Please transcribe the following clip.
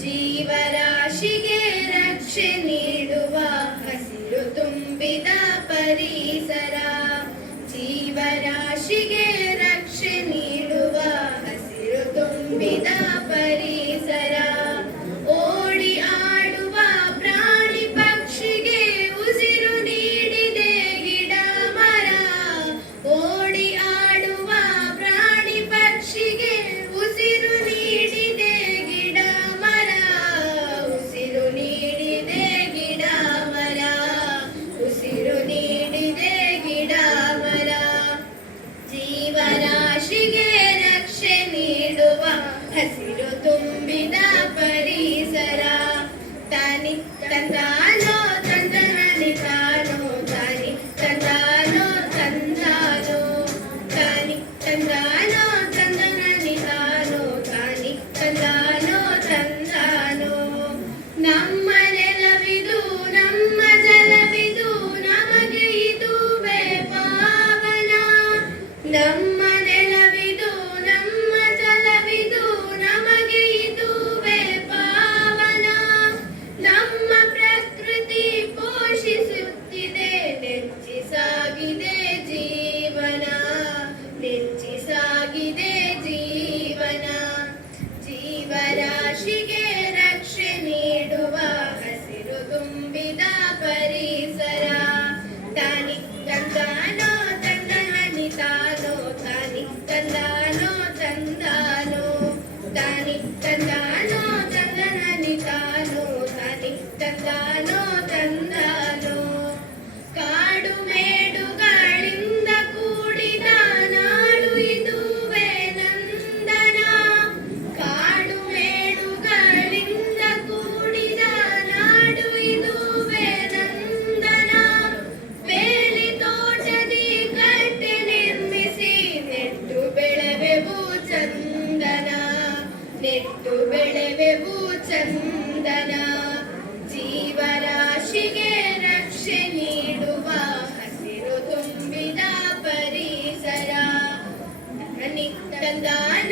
ಜೀವರಾಶಿಗೆ ರಕ್ಷೆ ನೀಡುವ ಹಸಿರು ತುಂಬಿದ ಪರಿಸರ. ಜೀವರಾಶಿಗೆ ರಕ್ಷೆ ನೀಡುವ ಹಸಿರು ತುಂಬಿದ ಪರಿಸರ. ಓಡಿ ಆಡುವ ಪ್ರಾಣಿ ಪಕ್ಷಿಗೆ ಉಸಿರು ನೀಡಿದೆ ಗಿಡ ಮರ. ಓಡಿ ಆಡುವ ಪ್ರಾಣಿ ಪಕ್ಷಿಗೆ ಉಸಿರು ನೀಡಿದೆ ಗಿಡ ಮರ. ಉಸಿರು ನೀಡಿದೆ ಗಿಡ ಮರ. ಉಸಿರು ನೀಡಿದೆ ಗಿಡ ಮರ. ಜೀವರಾಶಿಗೆ ರಕ್ಷೆ ನೀಡುವ ಹಸಿರು ತುಂಬಿದ ಪರಿಸರ. ತಾನಿ ತಂದಾನೋ ತಂದನನಿ ತಾನೋ ತಾನಿ ತಂದಾನೋ ತಂದಾನೋ ತಾನಿ ತಂದಾನೋ ತಂದನನಿ ತಾನೋ ತಾನಿ ತಂದಾನೋ ತಂದಾನೋ. ನಮ್ಮ ನೆಲವಿದು ನಮ್ಮ ಜಲವಿದು ನಮಗೆ ಇದುವೇ ಪಾವನ. ನಮ್ಮ ನೆಲವಿದು ನಮ್ಮ ಜಲವಿದು ನಮಗೆ ಇದುವೇ ಪಾವನ. ನಮ್ಮ ಪ್ರಕೃತಿ ಪೋಷಿಸುತ್ತಿದೆ ನೆಚ್ಚಿ ಸಾಗಿದೆ ಜೀವನ. ನೆಚ್ಚಿ ಸಾಗಿದೆ ಜೀವನ. ಜೀವರಾಶಿಗೆ ರಕ್ಷೆ ನೀಡುವ ಹಸಿರು ತುಂಬಿದ ಪರಿಸರ. ತಾನಿ ತಂದಾನೋ ತಂದನನಿ ತಾನೋ ತಾನಿ ತಂದಾನೋ ತಂದಾನೋ ತಾನಿ ತಂದಾನೋ ತಂದನನಿ ತಾನೋ ತಾನಿ ತಂದಾನೋ ತಂದಾನೋ. ಕಾಡು ಮೇಡುಗಳಿಂದ ಕೂಡಿದ ನಾಡು ಇದುವೇ ನಂದನ. ಕಾಡು ಮೇಡುಗಳಿಂದ ಕೂಡಿದ ನಾಡು ಇದುವೇ ನಂದನ. ಬೇಲಿ ತೋಟದಿ ಕಟ್ಟೆ ನಿರ್ಮಿಸಿ ನೆಟ್ಟು ಬೆಳೆವೆವು ಚಂದನ. ನೆಟ್ಟು ಬೆಳೆವೆವು ಚಂದನ. ಜೀವರಾಶಿಗೆ ರಕ್ಷೆ ನೀಡುವ ಹಸಿರು ತುಂಬಿದ ಪರಿಸರ. ತನಿ ತಂದಾನೋ